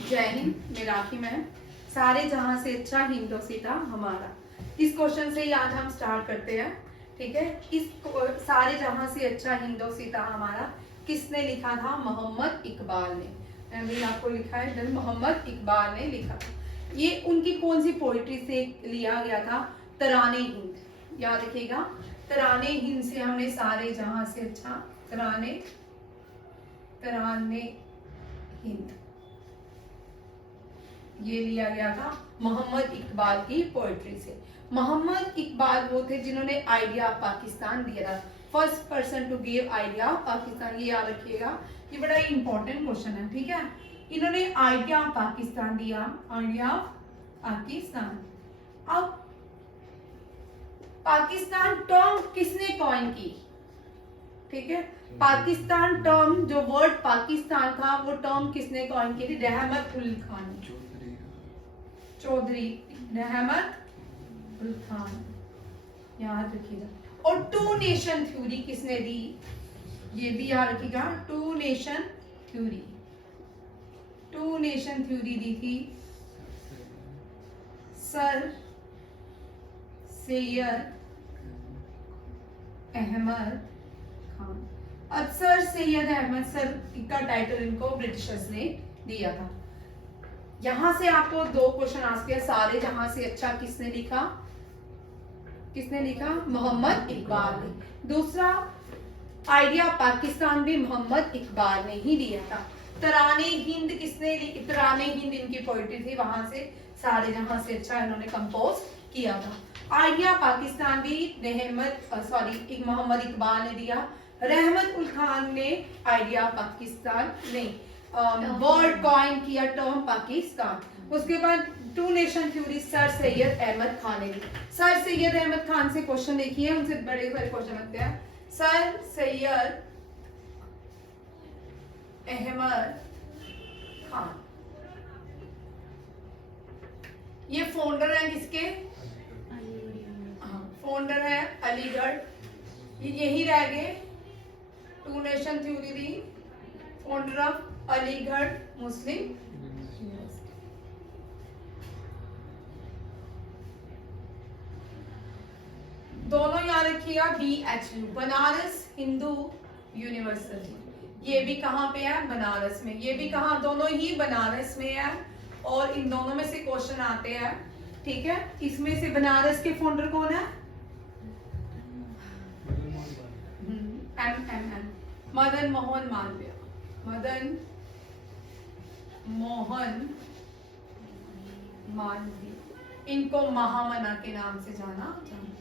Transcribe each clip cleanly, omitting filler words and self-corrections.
जय हिंद। मैं राखी मैम। सारे जहां से अच्छा हिंदोसिता हमारा, इस क्वेश्चन से ही आज हम स्टार्ट करते हैं। ठीक है, सारे जहां से अच्छा हिंदोसिता हमारा किसने लिखा था? मोहम्मद इकबाल ने। मैंने आपको लिखा है, मोहम्मद इकबाल ने लिखा था। ये उनकी कौन सी पोइट्री से लिया गया था? तराने हिंद। याद रखिएगा, तराने हिंद से हमने सारे जहां से अच्छा तराने हिंद ये लिया गया था मोहम्मद इकबाल की पोएट्री से। मोहम्मद इकबाल वो थे जिन्होंने आइडिया ऑफ पाकिस्तान दिया था। First person to give idea of Pakistan. ये याद रखिएगा, ये बड़ा इंपॉर्टेंट क्वेश्चन है। ठीक है, इन्होंने आइडिया ऑफ पाकिस्तान दिया, आइडिया ऑफ पाकिस्तान। अब पाकिस्तान टर्म किसने कॉइन की? ठीक है, पाकिस्तान टर्म, जो वर्ड पाकिस्तान था वो टर्म किसने कॉइन की थी? रहमत उल खान चौधरी, रहमत उल खान, याद रखिएगा। और टू नेशन थ्योरी किसने दी? ये भी याद रखिएगा, टू नेशन थ्योरी दी थी सर सैयद अहमद खान। अब सर सैयद अहमद सर का टाइटल इनको ब्रिटिशर्स ने दिया था। यहां से आपको दो क्वेश्चन आते हैं। सारे जहां से अच्छा किसने लिखा? मोहम्मद इकबाल ने। दूसरा, आइडिया पाकिस्तान भी मोहम्मद इकबाल ने ही दिया था। तराने हिंद किसने लिखी? तराने हिंद इनकी पोइट्री थी, वहां से सारे जहां से अच्छा इन्होंने कंपोज किया था। आइडिया पाकिस्तान भी मोहम्मद इकबाल ने दिया। रहमत उल खान ने आइडिया पाकिस्तान नहीं, वर्ड कॉइन किया टर्म पाकिस्तान। उसके बाद two nation theory sir Syed Ahmed Khan ने दी। सर सैयद अहमद खान से क्वेश्चन देखिए, उनसे बड़े सारे क्वेश्चन लगते हैं। सर सैयद अहमद खान ये फाउंडर है किसके? फाउंडर है अलीगढ़। यही रह गए, टू नेशन थ्योरी दी, फाउंडर ऑफ अलीगढ़ मुस्लिम। दोनों याद रखिएगा, BHU बनारस हिंदू यूनिवर्सिटी। ये भी कहाँ पे है? बनारस में। ये भी कहाँ? दोनों ही बनारस में है। और इन दोनों में से क्वेश्चन आते हैं। ठीक है, इसमें से बनारस के फाउंडर कौन है? मदन मोहन मालवीय। मदन मोहन मालवीय, इनको महामना के नाम से जाना जाता है।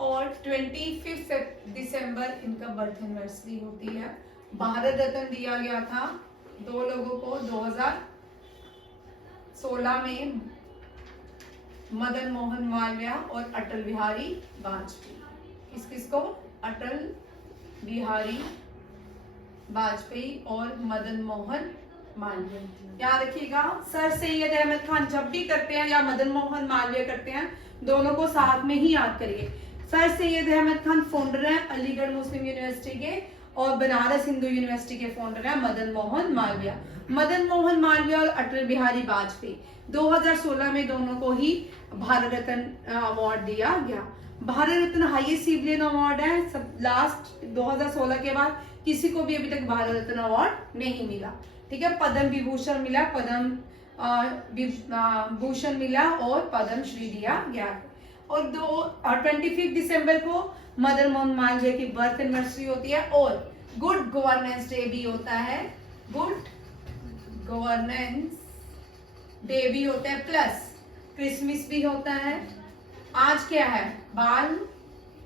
और 25 दिसंबर इनका बर्थ एनिवर्सरी होती है। भारत रत्न दिया गया था दो लोगों को 2016 में, मदन मोहन मालवीय और अटल बिहारी वाजपेयी। किसको? अटल बिहारी वाजपेयी और मदन मोहन मालवीय। याद रखिएगा, सर सैयद अहमद खान जब भी करते हैं या मदन मोहन मालवीय करते हैं, दोनों को साथ में ही याद करिए। सर सैयद अहमद खान फाउंडर हैं अलीगढ़ मुस्लिम यूनिवर्सिटी के, और बनारस हिंदू यूनिवर्सिटी के फाउंडर हैं मदन मोहन मालवीय। मदन मोहन मालवीय और अटल बिहारी वाजपेयी 2016 में दोनों को ही भारत रत्न अवार्ड दिया गया। Bharat Ratna highest civilian award है। सब लास्ट 2016 के बाद किसी को भी अभी तक भारत रत्न अवार्ड नहीं मिला। ठीक है, पद्म विभूषण मिला, पद्म भूषण मिला और पद्म श्री दिया गया। और 25 दिसंबर को मदन मोहन मालवीय की बर्थ एनिवर्सरी होती है। और गुड गवर्नेंस डे भी होता है, गुड गवर्नेंस डे भी होता है, प्लस क्रिसमस भी होता है। आज क्या है? बाल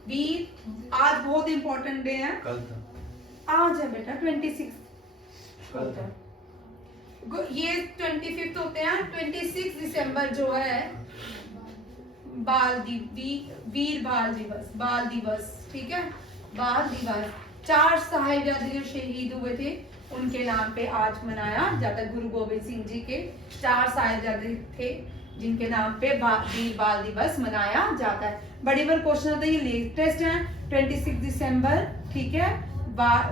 वीर। आज बहुत इंपॉर्टेंट डे है। कल था, आज है बेटा 26 कल था। ये 25 होते हैं। 26 दिसंबर जो है वीर बाल दिवस। ठीक है, बाल दिवस। 4 साहिबजादे जो शहीद हुए थे उनके नाम पे आज मनाया जाता है। गुरु गोबिंद सिंह जी के 4 साहिबजादे थे जिनके नाम पे वीर बाल दिवस मनाया जाता है। बड़ी बार क्वेश्चन आता है, ये लेटेस्ट है 26 दिसंबर। ठीक है,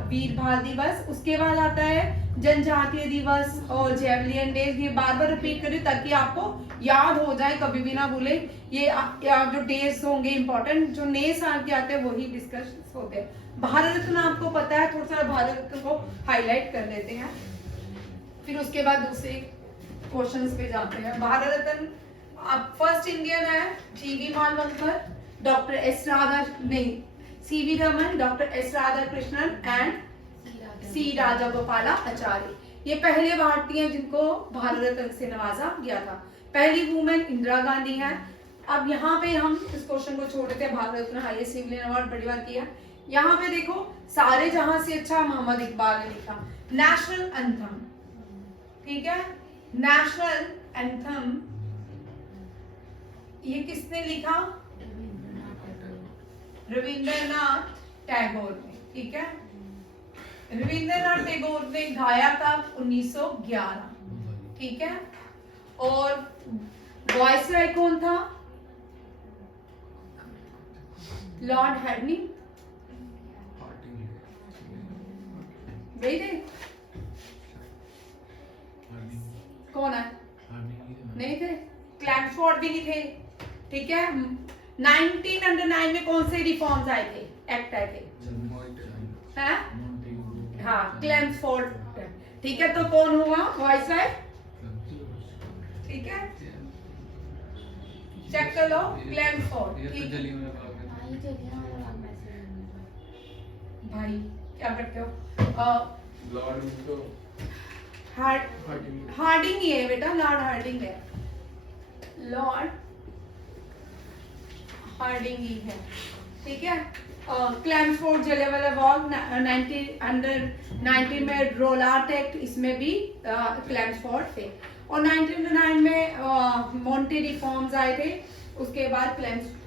वीर बाल दिवस, उसके बाद आता है जनजातीय दिवस और जेवलियन डे। ये बार बार रिपीट करिए ताकि आपको याद हो जाए, कभी भी ना भूले। ये जो डेज होंगे इंपॉर्टेंट, जो नए साल के आते हैं वही डिस्कस होते हैं। भारत रत्न आपको पता है, थोड़ा सा भारत रत्न को हाईलाइट कर लेते हैं, फिर उसके बाद दूसरे क्वेश्चंस पे जाते हैं। भारत रत्न अब फर्स्ट इंडियन है जीवी मालवंकर, डॉक्टर एस राधा नहीं CV Raman, doctor S Radha Krishnan and C Raja Gopala Acharya. ये पहले भारतीय हैं जिनको भारत रत्न से नवाजा गया था। पहली वुमेन इंदिरा गांधी है। अब यहाँ पे हम इस क्वेश्चन को छोड़ देते हैं, Bharat Ratna highest civilian award बड़ी बार किया। यहाँ पे देखो सारे जहां से अच्छा मोहम्मद इकबाल ने लिखा नेशनल एंथम, ठीक है, नेशनल एंथम ये किसने लिखा? रविंद्रनाथ टैगोर ने, ठीक है। रविंद्रनाथ टैगोर ने गाया था 1911, ठीक है। और वॉइसरॉय कौन था? लॉर्ड हार्डिंग, वही थे? कौन है? नहीं थे। क्लैमफोर्ड भी नहीं थे, ठीक है। 1909 में कौन से रिफॉर्म्स आए थे, एक्ट आए थे? हाँ, क्लैमफोर्ड, ठीक है। तो कौन हुआ वॉइसरॉय? ठीक है, चेक कर लो, क्लैमफोर्ड। भाई क्या करते हो? हार्डिंग ही है बेटा, लॉर्ड हार्डिंग है, लॉर्ड हार्डिंग ही है, ठीक है। क्लैमफोर्ड, जलियांवाला बाग 1919 में रोलाट एक्ट, इसमें भी क्लैमफोर्ड थे। और 1909 में मॉन्टे रिफॉर्म्स आए थे। उसके बाद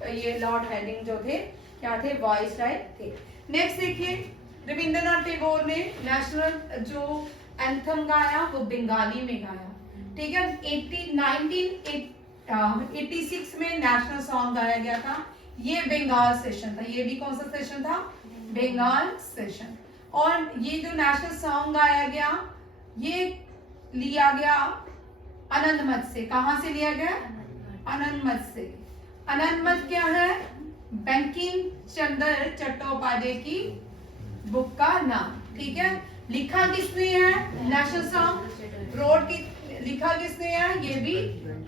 ये लॉर्ड हार्डिंग जो थे क्या थे? वॉइसरॉय थे। नेक्स्ट देखिए, रविंद्रनाथ टैगोर ने नेशनल जो एंथम गाया वो बंगाली में गाया, ठीक है। 1986 में नेशनल सॉन्ग गाया गया था, ये बंगाल सेशन था। ये भी कौन सा सेशन था? बंगाल सेशन। और ये जो नेशनल सॉन्ग गाया गया ये लिया गया अनंत मठ से। कहां से लिया गया? अनंत मठ से। अनंत मठ क्या है? बंकिम चंद्र चट्टोपाध्याय की बुक का नाम, ठीक है। लिखा किसने है? नेशनल सॉन्ग रोड की लिखा किसने है? ये भी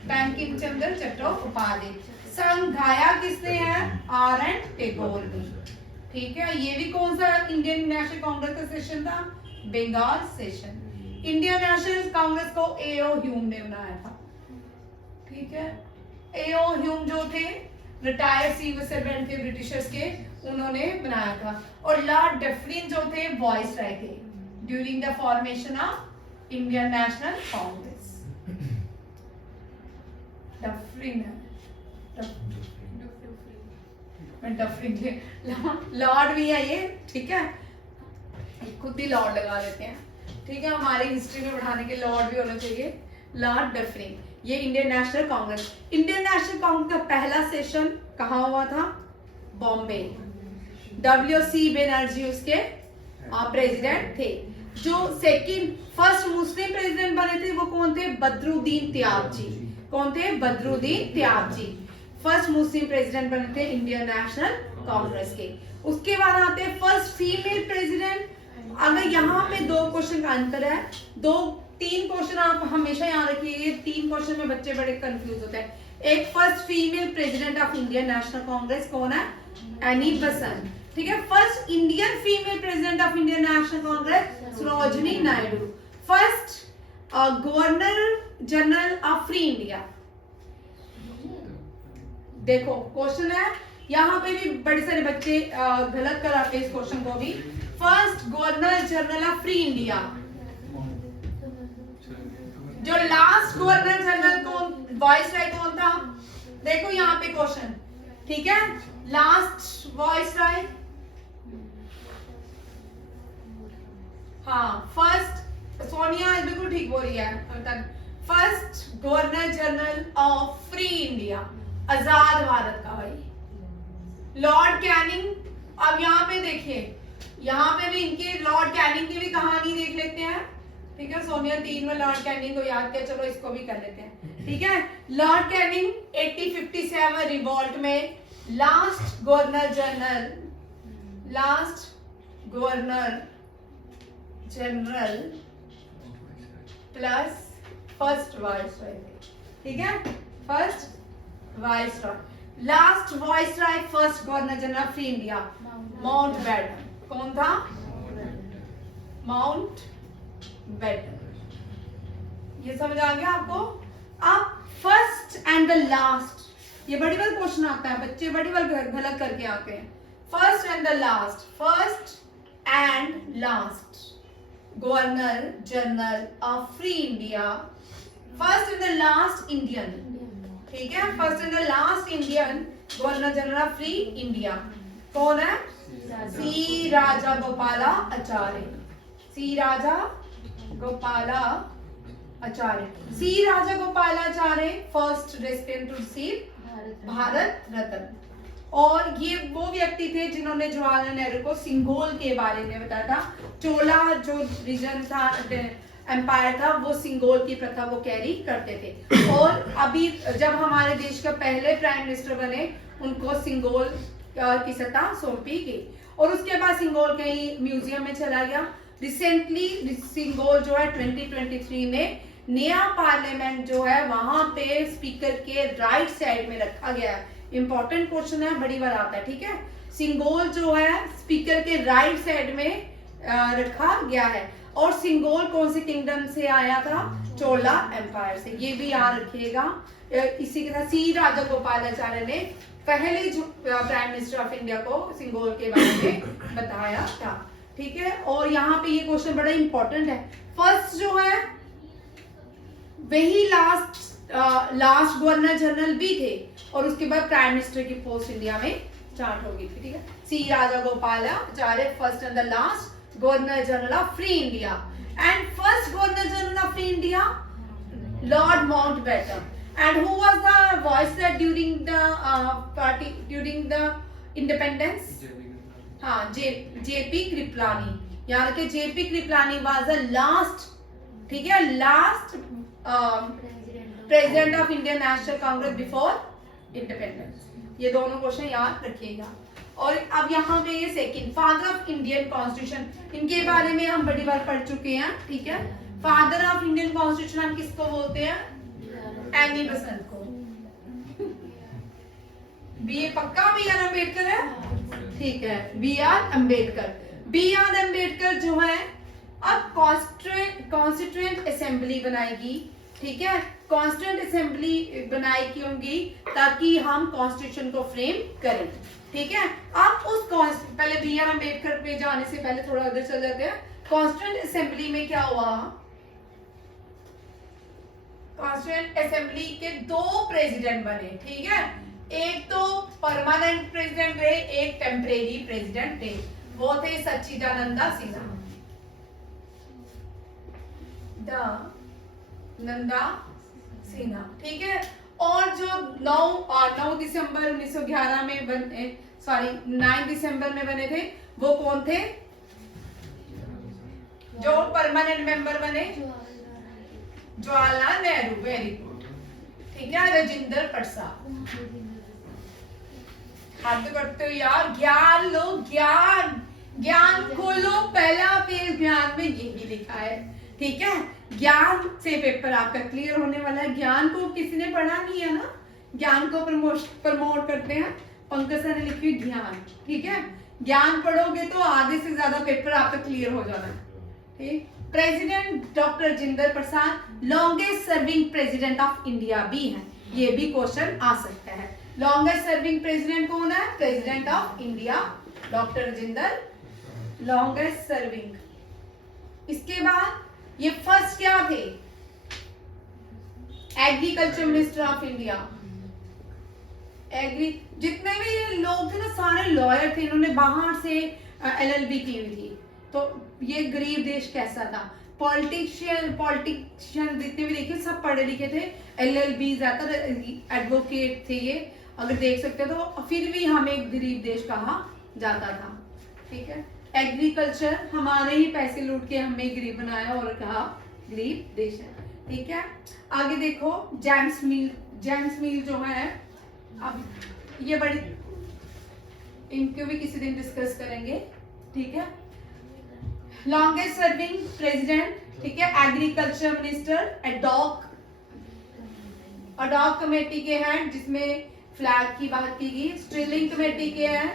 बंकिम चंद्र चट्टोपाध्याय। संग गाया किसने है? आर.एन. टैगोर ने, ठीक है। ये भी कौन सा इंडियन नेशनल कांग्रेस का सेशन था? Bengal session. Indian National Congress को ए.ओ. ह्यूम ने बनाया था, ठीक है। ए.ओ. ह्यूम जो थे रिटायर्ड सिविल सर्वेंट थे ब्रिटिशर्स के, उन्होंने बनाया था। और लॉर्ड डफरिन जो थे वॉइसरॉय थे during the formation of Indian National Congress. Dufferin Lord भी है ये, ठीक है। खुद ही लॉर्ड लगा लेते हैं, ठीक है। हमारी हिस्ट्री में बढ़ाने के लॉर्ड भी होना चाहिए। लॉर्ड डफरिन, ये Indian National Congress. Indian National Congress का पहला सेशन कहाँ हुआ था? बॉम्बे। W.C. बनर्जी उसके प्रेसिडेंट थे। जो फर्स्ट मुस्लिम प्रेसिडेंट बने थे वो कौन थे? बदरुद्दीन त्याबजी। कौन थे? Badruddin Tyabji first Muslim president बने थे इंडियन नेशनल कांग्रेस के। उसके बाद आते हैं फर्स्ट फीमेल प्रेसिडेंट। अगर यहाँ पे दो क्वेश्चन का अंतर है, तीन क्वेश्चन आप हमेशा याद रखिए, तीन क्वेश्चन में बच्चे बड़े कंफ्यूज होते हैं। एक first female president of Indian National Congress कौन है? एनी बेसेंट, ठीक है। First Indian female president of Indian National Congress Sarojini Naidu. First governor general of free India. देखो क्वेश्चन है, यहाँ पे भी बड़े सारे बच्चे गलत कराते हैं इस क्वेश्चन को भी। First governor general of free India, जो लास्ट गवर्नर जनरल कौन, वॉइसरॉय कौन था? देखो यहाँ पे क्वेश्चन, ठीक है। लास्ट वॉइसरॉय, हाँ फर्स्ट, सोनिया बिल्कुल ठीक बोल रही है। First governor general of free India, आजाद भारत का भाई, लॉर्ड कैनिंग। अब यहाँ पे देखिए यहाँ पे भी इनके लॉर्ड कैनिंग की भी कहानी देख लेते हैं, ठीक है। सोनिया 3 में लॉर्ड कैनिंग को याद किया, चलो इसको भी कर लेते हैं, ठीक है। लॉर्ड कैनिंग 1857 रिवॉल्ट में last governor general plus first viceroy, ठीक है। First viceroy, last viceroy, first governor general of India Mountbatten. कौन था? माउंटबेटन। ये समझ आ गया आपको? अब फर्स्ट एंड द लास्ट, ये बड़ी बार क्वेश्चन आता है, बच्चे बड़ी बार गलत करके आते हैं। First and the last, first and last governor general of free India, first and the last Indian, ठीक है। First and the last Indian governor general of free India कौन है? C Raja Gopalacharya. C Raja Gopalacharya, C Raja Gopalacharya first recipient to receive Bharat Ratna. और ये वो व्यक्ति थे जिन्होंने जवाहरलाल नेहरू को सिंघोल के बारे में बताया था। चोला जो रीजन था, एम्पायर था, वो सिंघोल की प्रथा को कैरी करते थे। और अभी जब हमारे देश का पहले प्राइम मिनिस्टर बने, उनको सिंघोल की सत्ता सौंपी गई। और उसके बाद सिंघोल कहीं म्यूजियम में चला गया। रिसेंटली सिंघोल जो है 2023 में नया पार्लियामेंट जो है वहां पे स्पीकर के राइट साइड में रखा गया है। इंपॉर्टेंट क्वेश्चन है, बड़ी बार आता है, ठीक है। सिंघोल जो है स्पीकर के राइट साइड में रखा गया है। और सिंघोल कौन से किंगडम से आया था? चोला एम्पायर से, ये भी याद रखिएगा। इसी के साथ सी राजा गोपालाचार्य ने पहले जो प्राइम मिनिस्टर ऑफ इंडिया को सिंघोल के बारे में बताया था, ठीक है। और यहाँ पे ये क्वेश्चन बड़ा इंपॉर्टेंट है। फर्स्ट जो है वही लास्ट गवर्नर जनरल भी थे, और उसके बाद प्राइम मिनिस्टर की पोस्ट इंडिया में स्टार्ट हो गई थी, ठीक है। C Raja Gopalacharya first and the last governor general of free India, and first governor general of free India lord Mountbatten. And who was the viceroy during the independence? हाँ, JP Kripalani. यहाँ रखे JP Kripalani was the last, ठीक है, last president of Indian National Congress before independence। ये दोनों question याद रखिएगा। और अब यहाँ पे ये second, father of Indian constitution, इनके बारे में हम बड़ी बार पढ़ चुके हैं, ठीक है। फादर ऑफ इंडियन कॉन्स्टिट्यूशन हम किसको बोलते हैं? एनी बसंत को। बी पक्का बी आर अम्बेडकर है, ठीक है। बी आर अम्बेडकर जो है अब कॉन्स्टिट्यूएंट असेंबली बनाएगी, ठीक है। कॉन्स्टिट्यूएंट असेंबली बनाई होंगी ताकि हम कॉन्स्टिट्यूशन को फ्रेम करें, ठीक है। अब उस पहले बी आर अम्बेडकर पे जाने से पहले थोड़ा उधर चल जाते हैं। कॉन्स्टिट्यूएंट असेंबली में क्या हुआ? कॉन्स्टिट्यूएंट असेंबली के 2 प्रेसिडेंट बने, ठीक है। एक तो परमानेंट प्रेसिडेंट रहे, एक टेम्परेरी प्रेसिडेंट थे, वो थे सच्चिदानंदा सिन्हा, ठीक है। और जो 9 दिसंबर 1911 में बने, 9 दिसंबर में बने थे, वो कौन थे? जो परमानेंट मेंबर बने? जवाहरलाल नेहरू, वेरी गुड, ठीक है। राजेंद्र प्रसाद, हद करते हो यार, ज्ञान लो, ज्ञान खोलो, पहला पेज ज्ञान में यही लिखा है, ठीक है। ज्ञान से पेपर आपका क्लियर होने वाला है। ज्ञान को किसी ने पढ़ा नहीं है ना, ज्ञान को प्रमोट करते हैं पंकज सर ने लिखी ज्ञान, ठीक है। ज्ञान पढ़ोगे तो आधे से ज्यादा पेपर आपका क्लियर हो जाना है, ठीक। President doctor Rajendra Prasad longest serving president of India भी है, ये भी क्वेश्चन आ सकता है। लॉन्गेस्ट सर्विंग प्रेसिडेंट कौन है? President of India doctor Rajendra, longest serving. इसके बाद ये फर्स्ट क्या थे? Agriculture minister of India. जितने भी लोग थे ना सारे लॉयर थे, इन्होंने बाहर से LLB की हुई थी। तो ये गरीब देश कैसा था? पॉलिटिशियन जितने भी देखे सब पढ़े लिखे थे, LLB ज्यादातर एडवोकेट थे ये, अगर देख सकते हो तो फिर भी हमें गरीब देश कहा जाता था, ठीक है। एग्रीकल्चर, हमारे ही पैसे लूट के हमें गरीब बनाया और कहा गरीब देश है, ठीक है। आगे देखो जेम्स मिल, जेम्स मिल जो है, अब ये बड़ी, इनको भी किसी दिन डिस्कस करेंगे, ठीक है। लॉन्गेस्ट सर्विंग प्रेसिडेंट, ठीक है, एग्रीकल्चर मिनिस्टर, अडॉक कमेटी के हैं जिसमें फ्लैग की बात की गई। स्ट्रिलिंग कमेटी के हैं,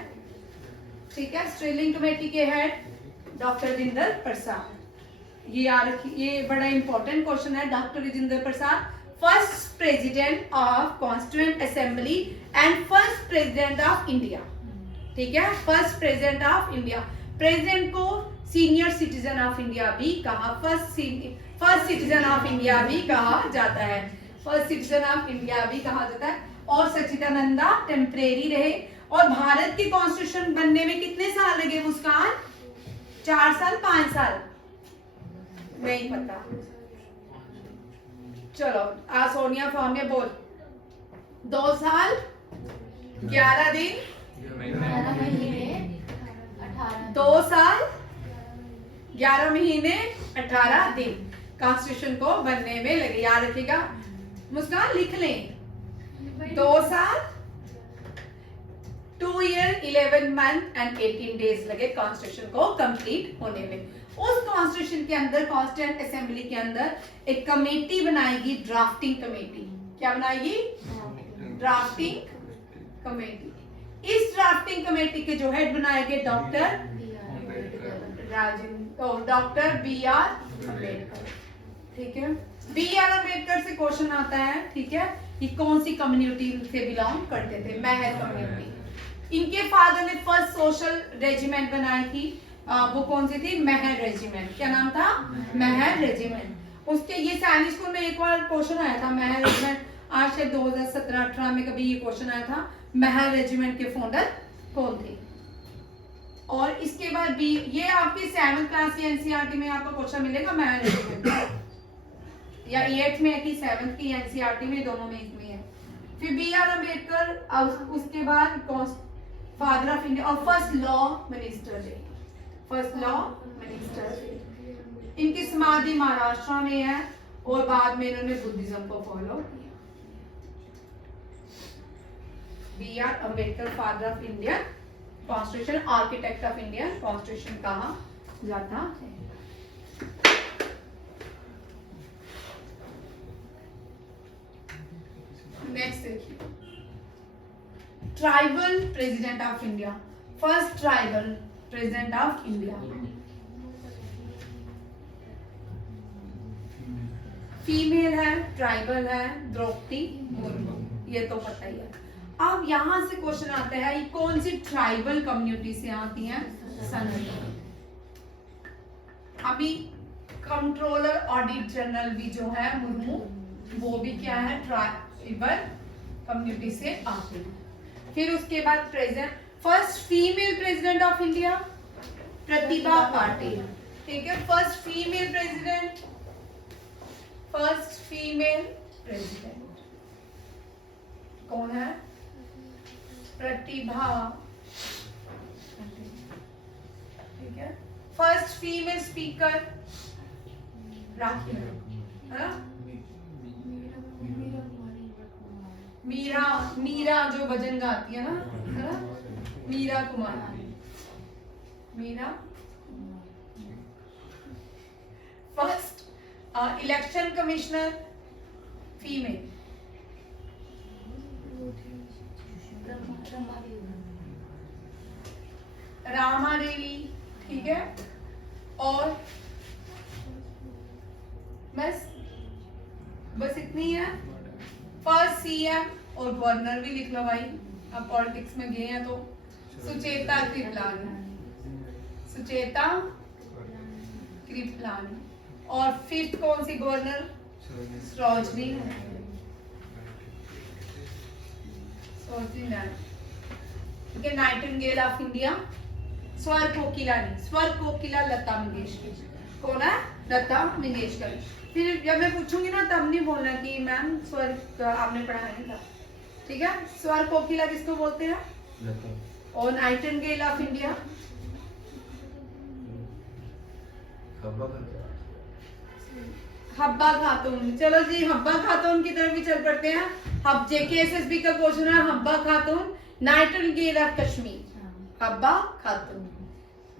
ठीक है, स्ट्रिलिंग कमेटी के हेड डॉक्टर राजेंद्र प्रसाद। ये याद रखिए, ये बड़ा इंपॉर्टेंट क्वेश्चन है। Doctor Rajendra Prasad first president of constituent assembly and first president of India, ठीक है, first president of India. President को सीनियर सिटीजन ऑफ इंडिया भी कहा, फर्स्ट सिटीजन ऑफ इंडिया भी कहा जाता है, फर्स्ट सिटीजन ऑफ इंडिया भी कहा जाता है। और सच्चिदानंदा टेम्परेरी रहे। और भारत की कॉन्स्टिट्यूशन बनने में कितने साल लगे मुस्कान? 4 साल 5 साल नहीं पता, चलो आ सोनिया फॉर्म में बोल। 2 साल 11 दिन 2 साल 11 महीने 18 दिन कॉन्स्टिट्यूशन को बनने में लगे, याद रखिएगा मुस्कान, लिख लें। 2 साल 2 ईयर 11 मंथ एंड 18 डेज लगे कॉन्स्टिट्यूशन को कंप्लीट होने में। उस कॉन्स्टिट्यूशन के अंदर कॉन्स्टिट्यूएंट असेंबली के अंदर एक कमेटी बनाएगी, ड्राफ्टिंग कमेटी। क्या बनाएगी? Drafting committee. इस ड्राफ्टिंग कमेटी के जो हेड बनाएंगे डॉक्टर बी आर अम्बेडकर, ठीक है। बी आर अम्बेडकर से क्वेश्चन आता है, ठीक है, ये कौन सी कम्युनिटी से बिलोंग करते थे? महर कम्युनिटी। इनके फादर ने फर्स्ट सोशल रेजिमेंट बनाई थी, वो कौन सी थी? महर रेजिमेंट। क्या नाम था? महर रेजिमेंट। उसके ये सैनिक स्कूल में एक बार क्वेश्चन आया था, महर रेजिमेंट, आज से 2017-18 में कभी ये क्वेश्चन आया था, महर रेजिमेंट के फाउंडर कौन थे? और इसके बाद भी ये आपकी 7th क्लास की एनसीईआरटी में आपको क्वेश्चन मिलेगा महर रेजिमेंट, या 8th में है कि 7th की एनसीईआरटी में, दोनों में इसमें है। फिर बी आर अम्बेडकर, उसके बाद फादर ऑफ इंडिया और फर्स्ट लॉ मिनिस्टर थे, फर्स्ट लॉ मिनिस्टर। इनकी समाधि महाराष्ट्र में है और बाद में इन्होंने बुद्धिज्म को फॉलो किया। B R Ambedkar father of India constitution, architect of Indian constitution कहा जाता है। नेक्स्ट देखिए, tribal president of India, first tribal president of India. Female है, ट्राइबल है, द्रौपदी मुर्मू, ये तो पता ही है। अब यहां से क्वेश्चन आता है, ये कौन सी ट्राइबल कम्युनिटी से आती हैं? सनातन। अभी कंट्रोलर ऑडिट जनरल भी जो है मुर्मू, वो भी क्या है? ट्राइबल कम्युनिटी से आती है। फिर उसके बाद president, first female president of India Pratibha Patil, ठीक है, first female president, first female president कौन है? प्रतिभा, ठीक है। फर्स्ट फीमेल स्पीकर राखी, है ना? मीरा जो भजन गाती है ना, है ना? Meera Kumari, Meera. First election commissioner female, Rama Devi, ठीक है। और बस इतनी है। फर्स्ट सीएम और गवर्नर भी लिख लो भाई, अब पॉलिटिक्स में गए हैं तो। सुचेता कृपलानी, सुचेता कृपलानी। और फिफ्थ कौन सी governor? Sarojini nightingale of India. स्वर कोकिला नहीं, स्वर कोकिला लता मंगेशकर। कौन है? लता मंगेशकर। फिर जब मैं पूछूंगी ना तब नहीं बोलना कि मैम स्वर आपने पढ़ा नहीं था, ठीक है। स्वर कोकिला किसको बोलते हैं? और नाइटिंगेल ऑफ इंडिया हब्बा खातून। चलो जी, हब्बा खातून की तरफ भी चल पड़ते हैं। हब जेकेएसएसबी का क्वेश्चन है, हब्बा खातून नाइटिंगेल ऑफ कश्मीर। हब्बा खातून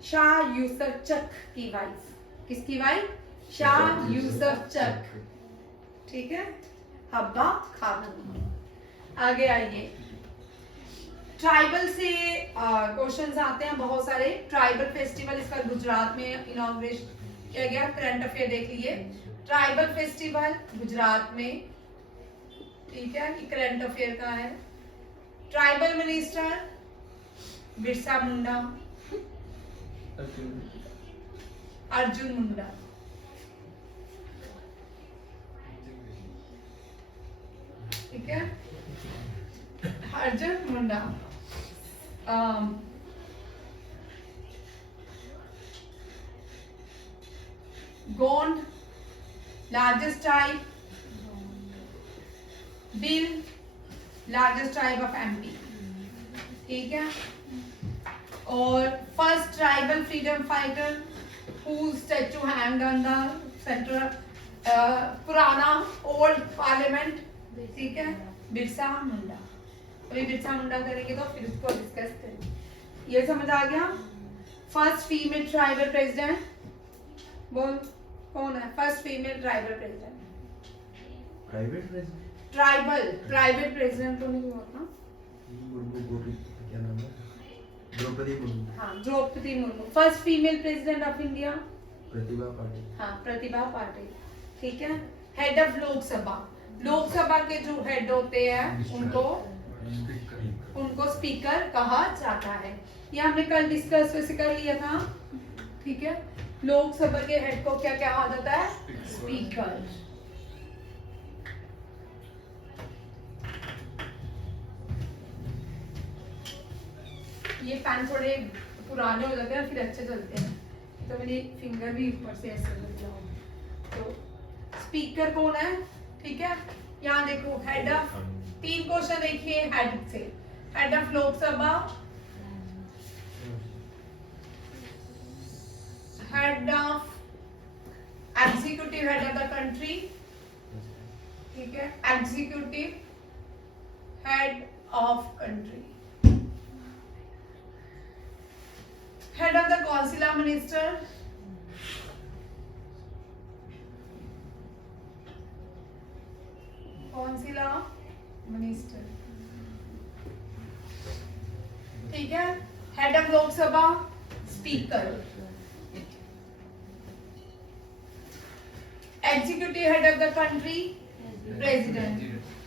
शाह यूसुफ चक की वाइफ। किसकी वाइफ? शाह यूसुफ चक। ठीक है, हब्बा खातून। आगे आइए, ट्राइबल से क्वेश्चंस आते हैं बहुत सारे। ट्राइबल फेस्टिवल इस बार गुजरात में इनॉग्रेशन किया गया। करंट अफेयर देख लीजिए, ट्राइबल फेस्टिवल गुजरात में। ठीक है, ये करंट अफेयर का है। Tribal minister Birsa Munda, Arjun Munda. ठीक है, Arjun Munda. Gond largest tribe, Bhil largest tribe of MP. ठीक है, और first tribal freedom fighter who statue hanged on the centre पुराना ओल्ड पार्लियामेंट। ठीक है, बिरसा मुंडा। अभी बिरसा मुंडा करेंगे तो फिर उसको डिस्कस करेंगे। ये समझ आ गया? फर्स्ट फीमेल ट्राइबल प्रेसिडेंट बोल, कौन है first female tribal president? Private president, private president तो नहीं होता। क्या नाम है? द्रौपदी मुर्मू। हाँ, Draupadi Murmu. First female president of India? Pratibha Patil. हाँ, प्रतिभा पाटिल। ठीक है, हेड ऑफ लोकसभा। लोकसभा के जो हेड होते हैं उनको स्पीकर कहा जाता है। ये हमने कल डिस्कस वैसे कर लिया था। ठीक है, लोकसभा के हेड को क्या कहा जाता है? स्पीकर। ये पेन थोड़े पुराने हो जाते हैं फिर अच्छे चलते हैं, तो मेरी फिंगर भी ऊपर से ऐसे लग जाओ। तो स्पीकर कौन है? ठीक है, यहाँ देखो हेड ऑफ, 3 क्वेश्चन देखिए हेड से। Head of Lok Sabha, head of executive head of the country. ठीक है, executive head of country, head of the council minister, council minister. ठीक है, head of Lok Sabha speaker, executive head of the country president.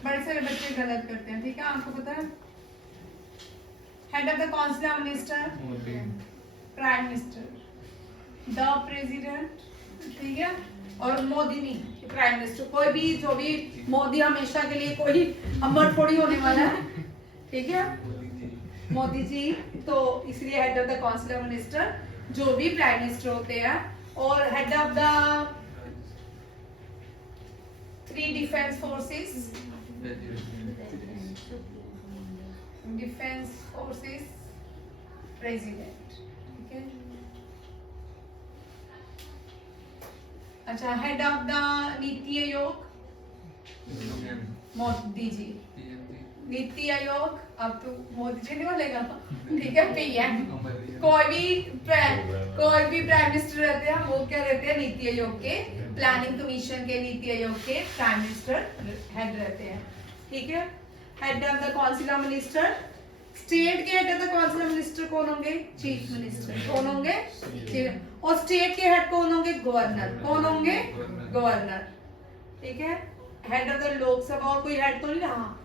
बड़े सारे बच्चे गलत करते हैं, ठीक है, आपको पता है। Head of the council minister prime minister, the president. ठीक है, और मोदी नहीं, प्राइम मिनिस्टर। कोई भी जो भी मोदी हमेशा के लिए कोई अमर थोड़ी होने वाला है। ठीक है, मोदी जी। तो इसलिए head of the council minister जो भी प्राइम मिनिस्टर होते हैं। और head of the 3 defence forces, defence forces president. ठीक है, अच्छा, head of the NITI Aayog Modi ji. NITI Aayog अब तो मोदी जी नहीं बोलेगा। ठीक है, पीएम। कोई भी प्राइम मिनिस्टर रहते हैं, वो क्या रहते हैं? नीति आयोग के, प्लानिंग कमीशन के, नीति आयोग के प्राइम मिनिस्टर हेड रहते हैं। ठीक है, head of the council minister. State के head of the council minister कौन होंगे? Chief minister. कौन होंगे? चीफ। और स्टेट के हेड कौन होंगे? गवर्नर। कौन होंगे? गवर्नर। ठीक है, हेड ऑफ द लोकसभा। और कोई हेड तो नहीं रहा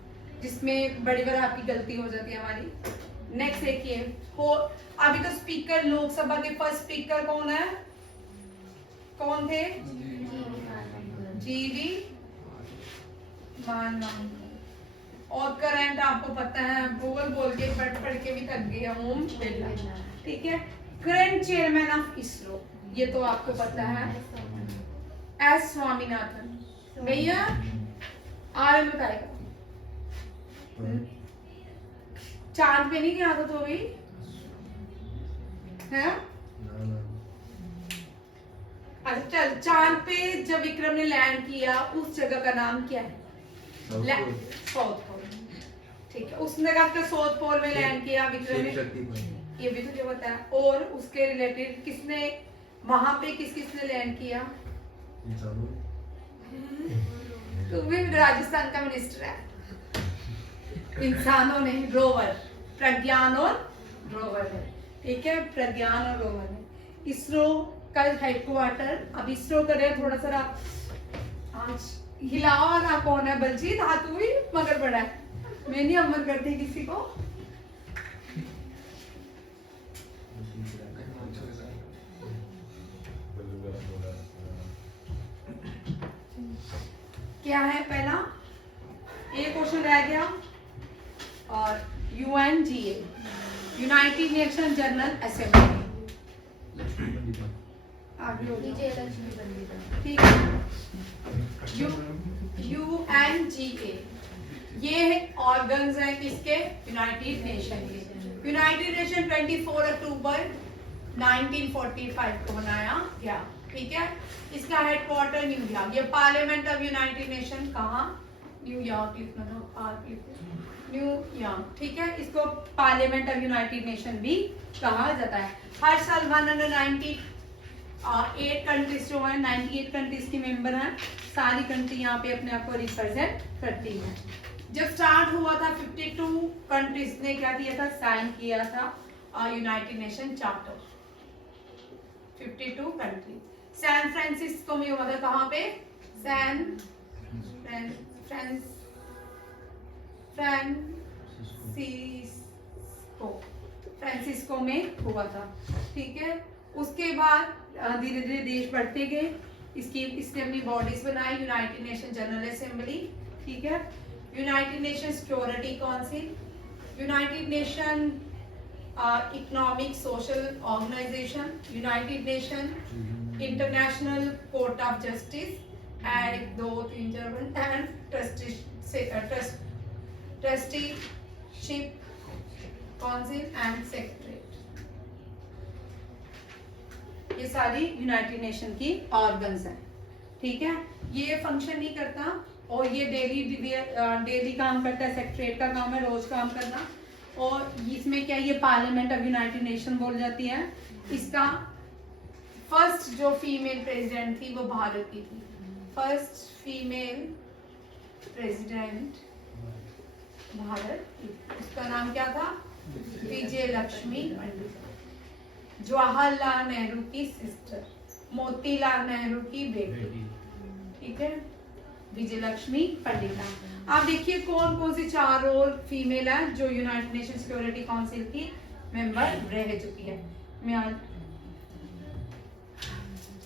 जिसमें बड़ी बार आपकी गलती हो जाती है हमारी। नेक्स्ट देखिए, अभी तो स्पीकर लोकसभा के फर्स्ट स्पीकर कौन है? कौन थे? जीवी मानवानी। और करंट आपको पता है, बोल के पढ़ के भी थक गया। ओम बिरला। ठीक है, करंट चेयरमैन ऑफ इसरो, ये तो आपको पता है, एस स्वामीनाथन। भैया आर बताएगा। चांद पे नहीं गया था तो भी है। अच्छा चल, चांद पे जब विक्रम ने लैंड किया उस जगह का नाम क्या है? South pole. ठीक है, उसने कहा साउथ पोल में लैंड किया विक्रम ने, ये भी तुझे पता है। और उसके रिलेटेड किसने वहां पे किसने लैंड किया? तू भी राजस्थान का मिनिस्टर है। इंसानों ने, रोवर, प्रज्ञान और रोवर है। ठीक है, प्रज्ञान और रोवर है। इसरो का हेडक्वार्टर, अब इसरो करे थोड़ा सा आज हिलावा ना, कौन है बलजीत? हाँ तू भी मगर बड़ा है, मैं नहीं अमर करती किसी को। क्या है पहला? एक क्वेश्चन रह गया। और UNGA, United nation general assembly, आगे हो गया। ठीक है, UNGA ये ऑर्गन्स हैं किसके? यूनाइटेड नेशन के। यूनाइटेड नेशन 24 अक्टूबर 1945 को बनाया गया। ठीक है, इसका हेडक्वार्टर न्यूयॉर्क। ये पार्लियामेंट ऑफ यूनाइटेड नेशन कहाँ? न्यूयॉर्क लिखना था, न्यूयॉर्क। ठीक है, इसको पार्लियामेंट ऑफ यूनाइटेड नेशन भी कहा जाता है। हर साल 198 कंट्रीज जो है, 98 कंट्रीज की मेंबर हैं। सारी कंट्री यहाँ पे अपने आप को रिप्रेजेंट करती हैं। जब स्टार्ट हुआ था 52 कंट्रीज ने क्या किया था? साइन किया था United Nation charter. 52 country. San Francisco में हुआ था। कहाँ पे? फ्रांसिस्को में हुआ था। ठीक है, उसके बाद धीरे धीरे देश बढ़ते गए। इसने अपनी बॉडीज बनाई, यूनाइटेड नेशन जनरल असेंबली। ठीक है, United Nation security council, United Nation economic social organisation, United Nation international court of justice, and 2 3 4 and trusteeship council and secretariat. ये सारी यूनाइटेड नेशन की ऑर्गन्स हैं। ठीक है, ये फंक्शन नहीं करता और ये डेली काम करता है। सेक्रेटरीट का काम है रोज काम करना। और इसमें क्या, ये पार्लियामेंट ऑफ यूनाइटेड नेशन बोल जाती है। इसका फर्स्ट जो फीमेल प्रेसिडेंट थी वो भारत की थी। फर्स्ट फीमेल प्रेसिडेंट भारत की, उसका नाम क्या था? विजय लक्ष्मी पंडित। जवाहरलाल नेहरू की सिस्टर, मोतीलाल नेहरू की बेटी। ठीक है, विजय लक्ष्मी पंडिता। आप देखिए कौन कौन सी 4 रोल फीमेल है जो यूनाइटेड नेशन सिक्योरिटी काउंसिल की मेंबर रह चुकी है। मैं आज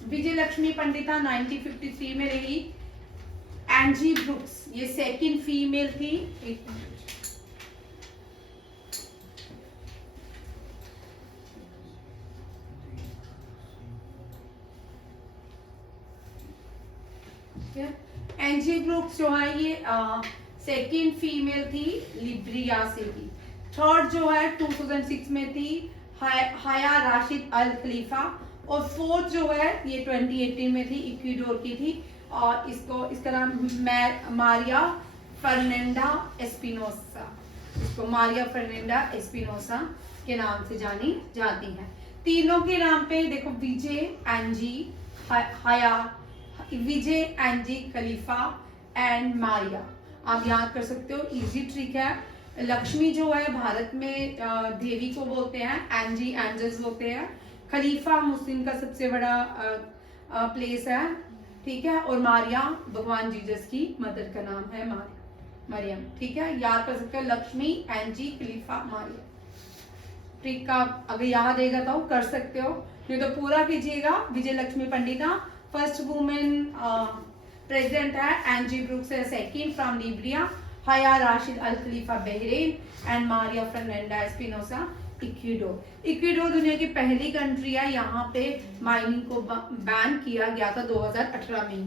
विजय लक्ष्मी पंडिता 1953 में रही। एंजी ब्रुक्स ये सेकंड फीमेल थी। एंजी ब्रुक्स जो है ये सेकंड फीमेल थी, लिब्रिया से थी। थर्ड जो है 2006 में थी, हया राशिद अल खलीफा। और फोर्थ जो है ये 2018 में थी, इक्वाडोर की थी। और इसका नाम मारिया फर्नांडा एस्पिनोसा। इसको मारिया फर्नांडा एस्पिनोसा के नाम से जानी जाती है। तीनों के नाम पे देखो, विजय एंजी हया, विजय एंजी खलीफा एंड मारिया। आप याद कर सकते हो, इजी ट्रिक है। लक्ष्मी जो है भारत में देवी को बोलते हैं, एंजी एंजल्स बोलते हैं। खलीफा मुस्लिम का सबसे बड़ा प्लेस है। ठीक है, और मारिया भगवान जीसस की मदर का नाम है, मरियम। ठीक है, याद कर सकते हो, लक्ष्मी एंजी खलीफा मारिया। ट्रिक का अगर याद देगा तो कर सकते हो, नहीं तो पूरा कीजिएगा। विजय Lakshmi Pandita first women president है, एंजी ब्रुक्स है second from Liberia, Haya Rashid Al Khalifa Bahrain and Maria Fernanda Espinosa Ecuador. Ecuador दुनिया की पहली कंट्री है, यहाँ पे माइनिंग को बैन किया गया था 2018 में ही।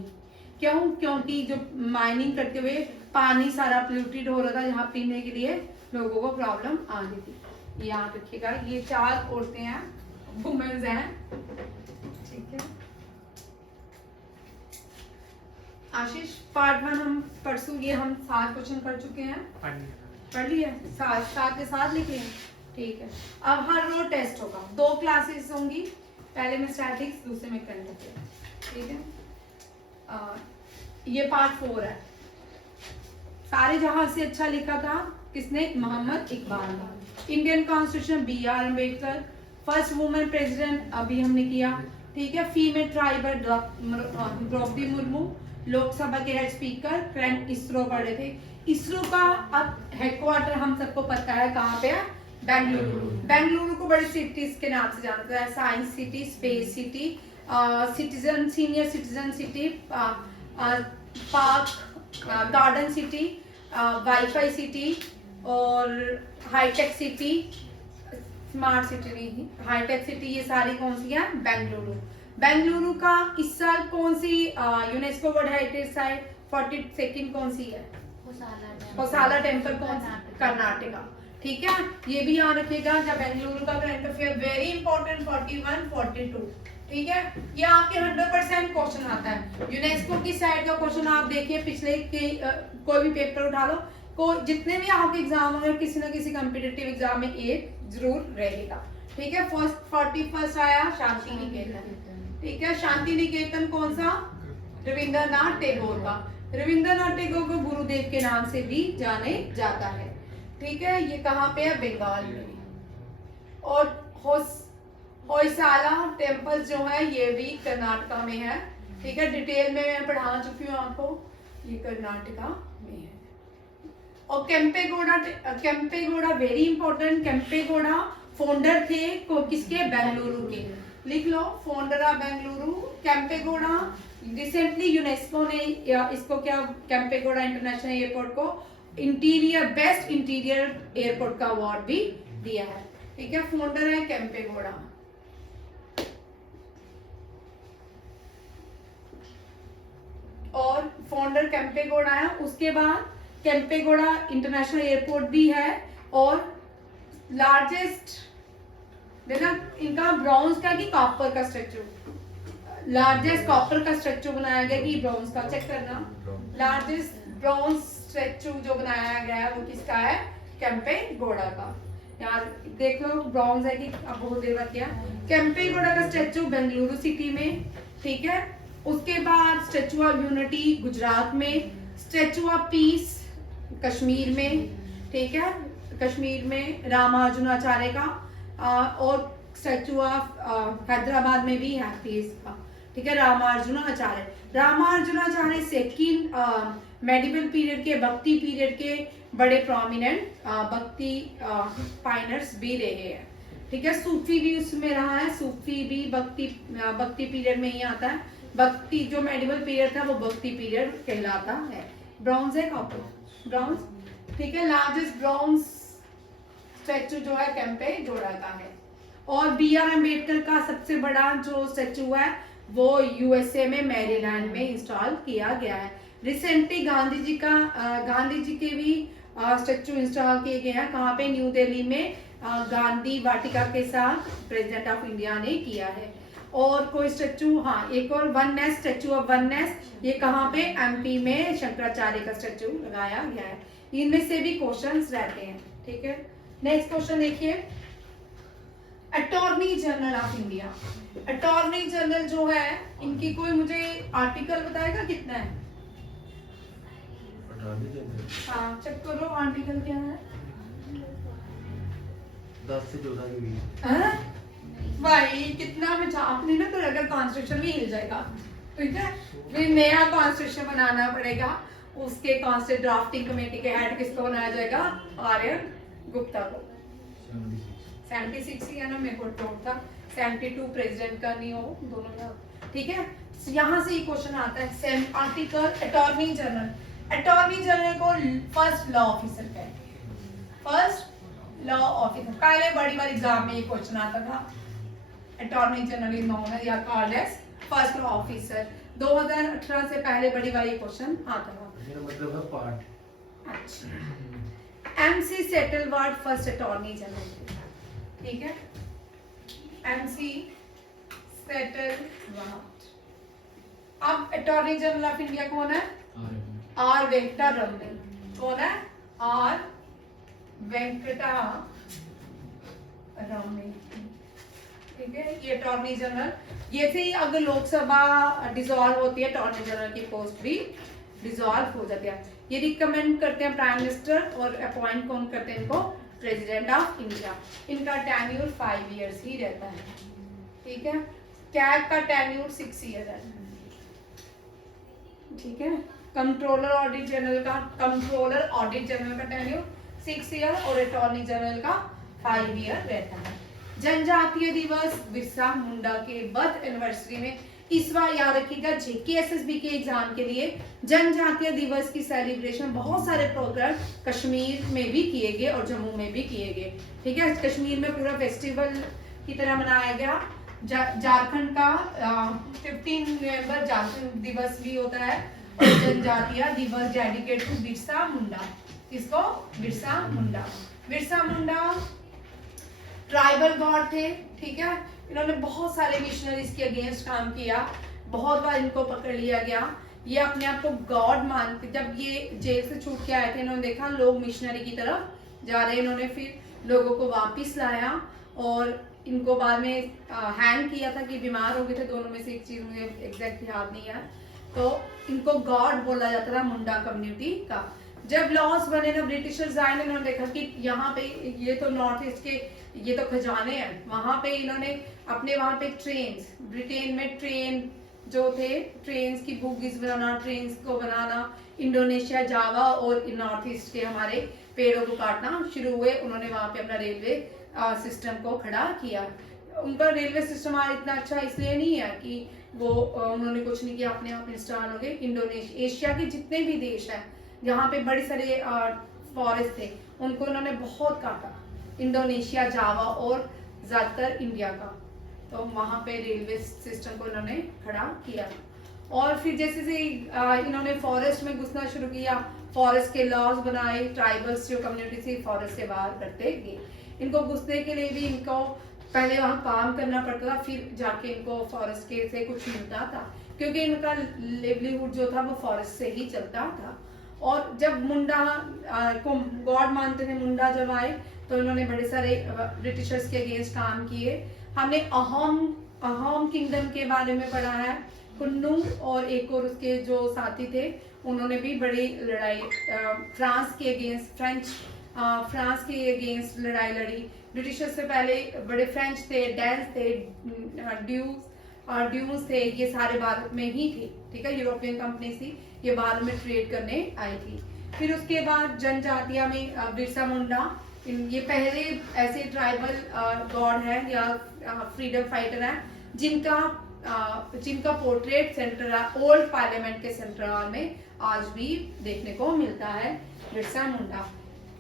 क्यों? क्योंकि जो माइनिंग करते हुए पानी सारा पोल्यूटेड हो रहा था, जहाँ पीने के लिए लोगों को प्रॉब्लम आ रही थी। याद रखिएगा, ये 4 औरतें हैं, वुमेन्स हैं। ठीक है, आशीष पार्ट 1 हम परसों ये हम 7 क्वेश्चन कर चुके हैं, पढ़ लिए 7 के 7 लिख लिए, ठीक है। अब हर रोज टेस्ट होगा, 2 क्लासेस होंगी, पहले में स्टैटिक्स, दूसरे में करंट अफेयर, ठीक है। ये पार्ट 4 है। सारे जहां से अच्छा लिखा था किसने? मोहम्मद इकबाल ने। Indian constitution B R Ambedkar. First women president अभी हमने किया, ठीक है। Female tribal Draupadi Murmu. लोकसभा के हेड स्पीकर। करंट इसरो पढ़े थे। इसरो का अब हेडक्वार्टर हम सबको पता है कहाँ पे है? बेंगलुरु। बेंगलुरु को बड़ी सिटीज के नाम से जानते हैं, science city, space city, citizen senior citizen city, park garden city, wifi city और हाईटेक सिटी, स्मार्ट सिटी नहीं, हाईटेक सिटी, ये सारी कौन सी है? बेंगलुरु। बेंगलुरु का इस साल कौन सी UNESCO world heritage site 42nd कौन सी है? होसाला टेम्पल कौन सी? कर्नाटका, ठीक है। ये भी याद रखिएगा जब बेंगलुरु का करंट अफेयर वेरी इंपॉर्टेंट 41 42, ठीक है। ये आपके 100% क्वेश्चन आता है। यूनेस्को की साइड का क्वेश्चन आप देखिए, पिछले के कोई भी पेपर उठा लो, को जितने भी आपके एग्जाम होंगे किसी ना किसी कॉम्पिटिटिव एग्जाम में एक जरूर रहेगा, ठीक है। 41 आया शांति निकेतन, ठीक है। शांति निकेतन कौन सा? रविंद्रनाथ टैगोर का। रविंद्रनाथ टैगोर को गुरुदेव के नाम से भी जाने जाता है, ठीक है। ये कहाँ पे है? बंगाल में। और होयसाला टेम्पल जो है ये भी कर्नाटका में है, ठीक है। डिटेल में मैं पढ़ा चुकी हूँ आपको, ये कर्नाटका में है। और Kempegowda very important. Kempegowda founder थे किसके? बेंगलुरु के। लिख लो, founder of Bengaluru. Kempegowda recently UNESCO ने इसको क्या, केम्पेगौड़ा इंटरनेशनल एयरपोर्ट को इंटीरियर बेस्ट इंटीरियर एयरपोर्ट का अवार्ड भी दिया है, ठीक है। फाउंडर है केम्पेगौड़ा। और फाउंडर केम्पेगौड़ा है। उसके बाद केम्पेगौड़ा इंटरनेशनल एयरपोर्ट भी है और लार्जेस्ट देखना इनका ब्रॉन्ज का कि कॉपर का स्ट्रक्चर, लार्जेस्ट कॉपर का स्ट्रक्चर बनाया गया कि ब्रॉन्ज का? चेक करना, लार्जेस्ट ब्रॉन्ज स्ट्रैचू जो बनाया गया है वो किसका है? केम्पेगौड़ा का। यार देख लो ब्रॉन्ज है कि अब बहुत देर बाद क्या। केम्पेगौड़ा का स्टैचू बेंगलुरु सिटी में, ठीक है। उसके बाद स्टैचू ऑफ यूनिटी गुजरात में, स्टैचू ऑफ पीस कश्मीर में, ठीक है। कश्मीर में रामानुजाचार्य का, और स्टैचू ऑफ हैदराबाद में भी है पीस का, ठीक है। रामानुजाचार्य सेकंड मेडिवल पीरियड के, भक्ति पीरियड के बड़े प्रोमिनेंट भक्ति पाइनर्स भी रहे हैं, ठीक है। सूफी भी उसमें रहा है, सूफी भी भक्ति पीरियड में ही आता है। भक्ति जो मेडिवल पीरियड था वो भक्ति पीरियड कहलाता है। ब्रॉन्ज है कॉपर, ब्रॉन्ज, ठीक है। लार्जेस्ट ब्रॉन्ज स्टैचू जो है केम्पेगौड़ा का है। और बी आर अम्बेडकर का सबसे बड़ा जो स्टैचू है वो यूएसए में मैरीलैंड में इंस्टॉल किया गया है। रिसेंटली गांधी जी के भी स्टैचू इंस्टॉल किए गए हैं। कहाँ पे? न्यू दिल्ली में गांधी वाटिका के साथ प्रेसिडेंट ऑफ इंडिया ने किया है। और कोई स्टैचू, हाँ एक और वननेस, स्टैचू ऑफ वननेस, ये कहाँ पे? एमपी में शंकराचार्य का स्टैचू लगाया गया है। इनमें से भी क्वेश्चंस रहते हैं, ठीक है। नेक्स्ट क्वेश्चन देखिए, attorney general of India. Attorney general जो है इनकी कोई मुझे आर्टिकल बताएगा कितना है? हाँ चेक करो आर्टिकल क्या है। 10 से 14 के बीच। भाई कितना मजाक नहीं ना, तो अगर कॉन्स्टिट्यूशन भी हिल जाएगा, ठीक है। फिर नया कॉन्स्टिट्यूशन बनाना पड़ेगा, उसके कॉन्स्टिट्यूशन ड्राफ्टिंग कमेटी के हेड किसको बनाया जाएगा? आर्यन गुप्ता को। 76 ही है ना, मेरे को डाउट था 72 प्रेसिडेंट का नहीं हो दोनों का, ठीक है। यहाँ से ये क्वेश्चन आता है आर्टिकल अटॉर्नी जनरल को फर्स्ट लॉ ऑफिसर कहते हैं। फर्स्ट लॉ ऑफिसर पहले बड़ी बार एग्जाम में ये क्वेश्चन आता था। अटॉर्नी जनरल इज नोन या called as first law officer. 2018 से पहले बड़ी बार ये क्वेश्चन आता था। मेरा मतलब है पार्ट। अच्छा, एमसी सेटलवार्ड फर्स्ट अटॉर्नी जनरल, ठीक है। एमसी सेटलवार्ड अब अटॉर्नी जनरल ऑफ इंडिया कौन है? आर वेंकटा रमणी। कौन है? आर वेंकटा रमणी। ठीक है, ये अटॉर्नी जनरल। ये से ही अगर लोकसभा डिसॉल्व होती है, अटॉर्नी जनरल की पोस्ट भी डिसॉल्व हो जाती है। ये रिकमेंड करते हैं प्राइम मिनिस्टर और अपॉइंट कौन करते हैं इनको? President of India. इनका टेन्यूर 5 इयर्स ही रहता है। ठीक है, कैग का टेन्यूर 6 ईयर है। ठीक है, कंट्रोलर ऑडिट जनरल का टेन्यूर 6 ईयर और अटॉर्नी जनरल का 5 ईयर रहता है। जनजातीय दिवस बिरसा मुंडा के बर्थ एनिवर्सरी में इस बार याद रखिएगा जेकेएसएसबी के एग्जाम के लिए जनजातीय दिवस की सेलिब्रेशन बहुत सारे प्रोग्राम कश्मीर में भी किए गए और जम्मू में भी किए गए। ठीक है, कश्मीर में पूरा फेस्टिवल की तरह मनाया गया। झारखंड का 15 नवंबर झारखंड दिवस भी होता है और जनजातीय दिवस डेडिकेट टू बिरसा मुंडा। किसको? बिरसा मुंडा। बिरसा मुंडा ट्राइबल गॉड थे। ठीक है, इन्होंने बहुत सारे मिशनरीज के अगेंस्ट काम किया, बहुत बार इनको पकड़ लिया गया। ये अपने आप को गॉड मानते। जब ये जेल से छूट के आए थे, इन्होंने देखा लोग मिशनरी की तरफ जा रहे हैं, इन्होंने फिर लोगों को वापस लाया और इनको बाद में हैंग किया था कि बीमार हो गए थे, दोनों में से एक चीज मुझे एग्जैक्ट याद नहीं है। तो इनको गॉड बोला जाता था मुंडा कम्युनिटी का। जब लॉस बने ना, ब्रिटिशर्स आए, इन्होंने देखा कि यहाँ पे ये तो नॉर्थ ईस्ट के ये तो खजाने हैं। वहां पे इन्होंने अपने वहां पे ट्रेन्स, ब्रिटेन में ट्रेन जो थे, ट्रेन्स की बुगीज बनाना, ट्रेन्स को बनाना, इंडोनेशिया, जावा और नॉर्थ ईस्ट के हमारे पेड़ों को काटना शुरू हुए। उन्होंने वहां पे अपना रेलवे सिस्टम को खड़ा किया। उनका रेलवे सिस्टम आज इतना अच्छा इसलिए नहीं है कि वो उन्होंने कुछ नहीं किया, अपने आप इंस्टॉल हो गए। इंडोनेशिया, एशिया के जितने भी देश हैं जहाँ पे बड़े सारे फॉरेस्ट थे, उनको उन्होंने बहुत काटा। इंडोनेशिया, जावा और ज्यादातर इंडिया का, तो वहां पे रेलवे सिस्टम को इन्होंने खड़ा किया। और फिर जैसे से इन्होंने फॉरेस्ट में घुसना शुरू किया, फॉरेस्ट के लॉज बनाए, ट्राइबल्स जो कम्युनिटी थी फॉरेस्ट से बाहर करते गए। इनको घुसने के लिए भी इनको पहले वहां काम करना पड़ता था, फिर जाके इनको फॉरेस्ट के से कुछ मिलता था, क्योंकि इनका लिवलीहुड जो था वो फॉरेस्ट से ही चलता था। और जब मुंडा को गॉड मानते थे, मुंडा जब आए तो इन्होंने बड़े सारे ब्रिटिशर्स के अगेंस्ट काम किए। हमने अहोम किंगडम के बारे में पढ़ा है। कुन्नू और एक और उसके जो साथी थे, उन्होंने भी बड़ी लड़ाई फ्रांस के अगेंस्ट लड़ाई लड़ी। ब्रिटिशर्स से पहले बड़े फ्रेंच थे, डेंस थे, ड्यूज थे, ये सारे भारत में ही थे। ठीक है, यूरोपियन कंपनी थी, ये भारत में ट्रेड करने आई थी। फिर उसके बाद जनजातिया में बिरसा मुंडा, ये पहले ऐसे ट्राइबल गॉड है या फ्रीडम फाइटर है जिनका पोर्ट्रेट सेंट्रल ओल्ड पार्लियामेंट के सेंट्रल हॉल में आज भी देखने को मिलता है। बिरसा मुंडा।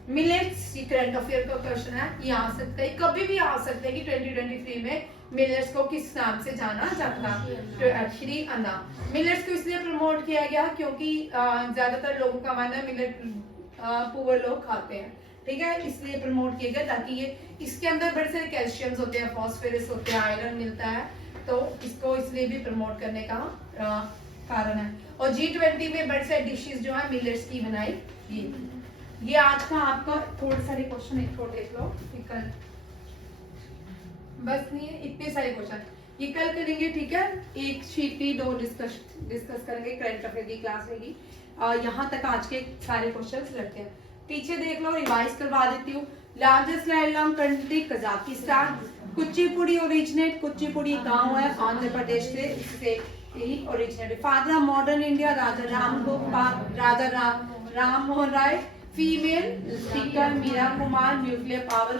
मिलेट्स, ये करंट अफेयर का क्वेश्चन है, ये आ सकता है, कभी भी आ सकता है कि 2023 में मिलेट्स को किस नाम से जाना जाता है? श्री अन्ना। मिलेट्स को इसलिए प्रमोट किया गया क्योंकि ज्यादातर लोगों का मानना है मिलेट पुअर लोग खाते हैं। ठीक है, इसलिए प्रमोट किया गया ताकि ये इसके अंदर बड़े सारे कैल्शियम्स होते हैं, फॉस्फोरस होते हैं, आयरन मिलता है, तो इसको इसलिए भी प्रमोट करने का कारण है। और G20 में बड़े सारे डिशेस जो है मिलेट्स की बनाई गई। ये आज का आपका थोड़े सारे क्वेश्चन एक और देख लो, कल बस नहीं है, इतने सारे क्वेश्चन ये कल करेंगे। ठीक है, एक शीट की 2 डिस्कस करेंगे, करंट अफेयर की क्लास रहेगी। यहाँ तक आज के सारे क्वेश्चंस लगते हैं। पीछे देख लो, रिवाइज करवा देती हूँ। Largest landlocked country Kazakhstan. Kuchipudi गांव है आंध्र प्रदेश से, इससे ही originated. Father of modern India Raja Ram Mohan Roy. Female speaker Meira Kumar. Nuclear power,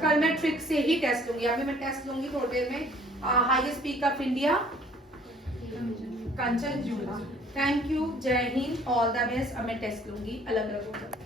कल मैं ट्रिक से ही टेस्ट लूंगी, अभी मैं टेस्ट लूंगी थोड़ी देर में। Highest speaker of India Kanchan जूला। Thank you, जय हिंद, ऑल द बेस्ट। अब मैं टेस्ट लूंगी अलग अलग होकर।